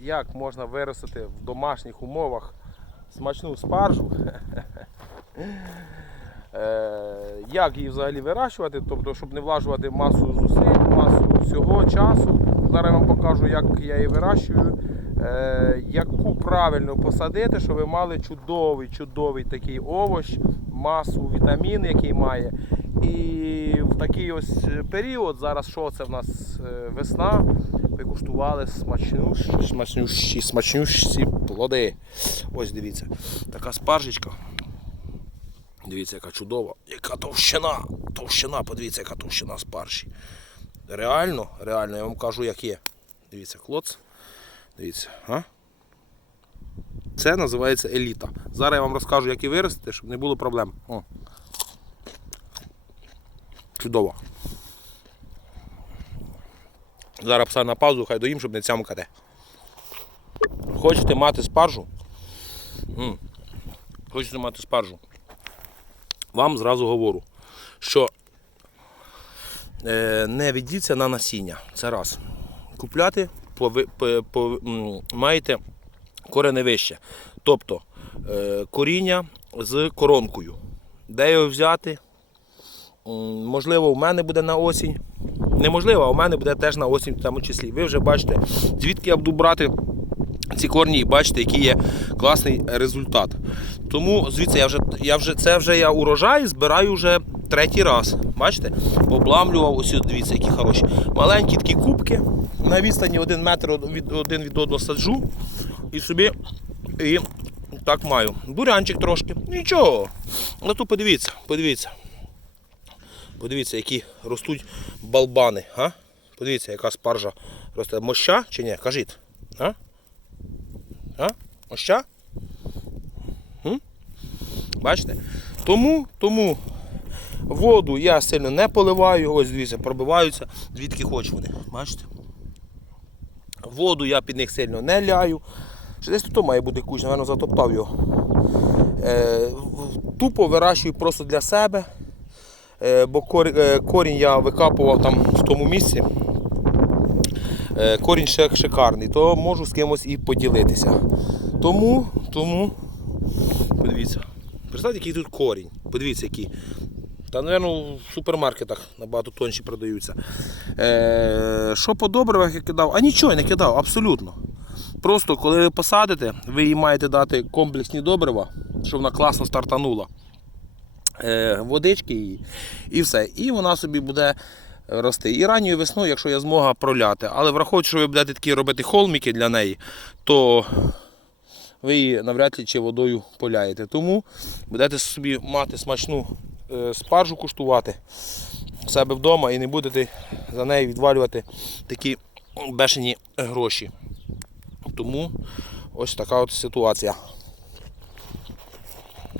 як можна виростити в домашніх умовах смачну спаржу. Е, Як її взагалі вирощувати, тобто, щоб не влажувати масу зусиль, масу всього часу. Зараз я вам покажу, як я її вирощую, е, яку правильно посадити, щоб ви мали чудовий, чудовий такий овощ, масу вітамін, який має. І в такий ось період, зараз що це в нас е, весна, ви куштували смачнющі, смачнющі, смачнющі плоди. Ось дивіться, така спаржечка. Дивіться, яка чудова, яка товщина. Товщина, подивіться, яка товщина спаржі. Реально, реально, я вам кажу, як є. Дивіться, клоц. Дивіться, а? Це називається еліта. Зараз я вам розкажу, як її виростити, щоб не було проблем. О. Чудово. Зараз пса на паузу, хай доїм, щоб не цямкати. Хочете мати спаржу? М. Хочете мати спаржу? Вам зразу говорю, що е, не ведіться на насіння. Це раз. Купляти пови- по, по, м, маєте кореневище. Тобто е, коріння з коронкою. Де його взяти? Можливо, у мене буде на осінь. Неможливо, а у мене буде теж на осінь в тому числі. Ви вже бачите, звідки я буду брати ці корні і бачите, який є класний результат. Тому звідси я вже, я вже це вже я урожай збираю вже третій раз. Бачите? Обламлював, ось дивіться, які хороші. Маленькі такі кубки. На відстані один метр від, один від одного саджу. І собі і так маю. Бурянчик трошки. Нічого. Ну тут подивіться, подивіться. Подивіться, які ростуть балбани. А? Подивіться, яка спаржа росте. Моща чи ні? Кажіть. А? А? Моща? М? Бачите? Тому, тому воду я сильно не поливаю. Ось дивіться, пробиваються, звідки хоч вони. Бачите? Воду я під них сильно не ляю. Що десь тут має бути куч, напевно, затоптав його. Е, тупо вирощую просто для себе. Е, бо е, корінь я викапував там в тому місці. Е, корінь ще шикарний, то можу з кимось і поділитися. Тому, тому, подивіться, представте, який тут корінь. Подивіться, який. Та, мабуть, в супермаркетах набагато тонші продаються. Е, що по добривах я кидав? А нічого я не кидав, абсолютно. Просто коли ви посадите, ви їй маєте дати комплексні добрива, щоб вона класно стартанула. Е, водички її і все. І вона собі буде рости. І ранньою весною, якщо є змога проляти. Але враховуючи, що ви будете такі робити холміки для неї, то ви її навряд чи водою поляєте. Тому будете собі мати смачну е, спаржу куштувати в себе вдома і не будете за неї відвалювати такі бешені гроші. Тому ось така от ситуація.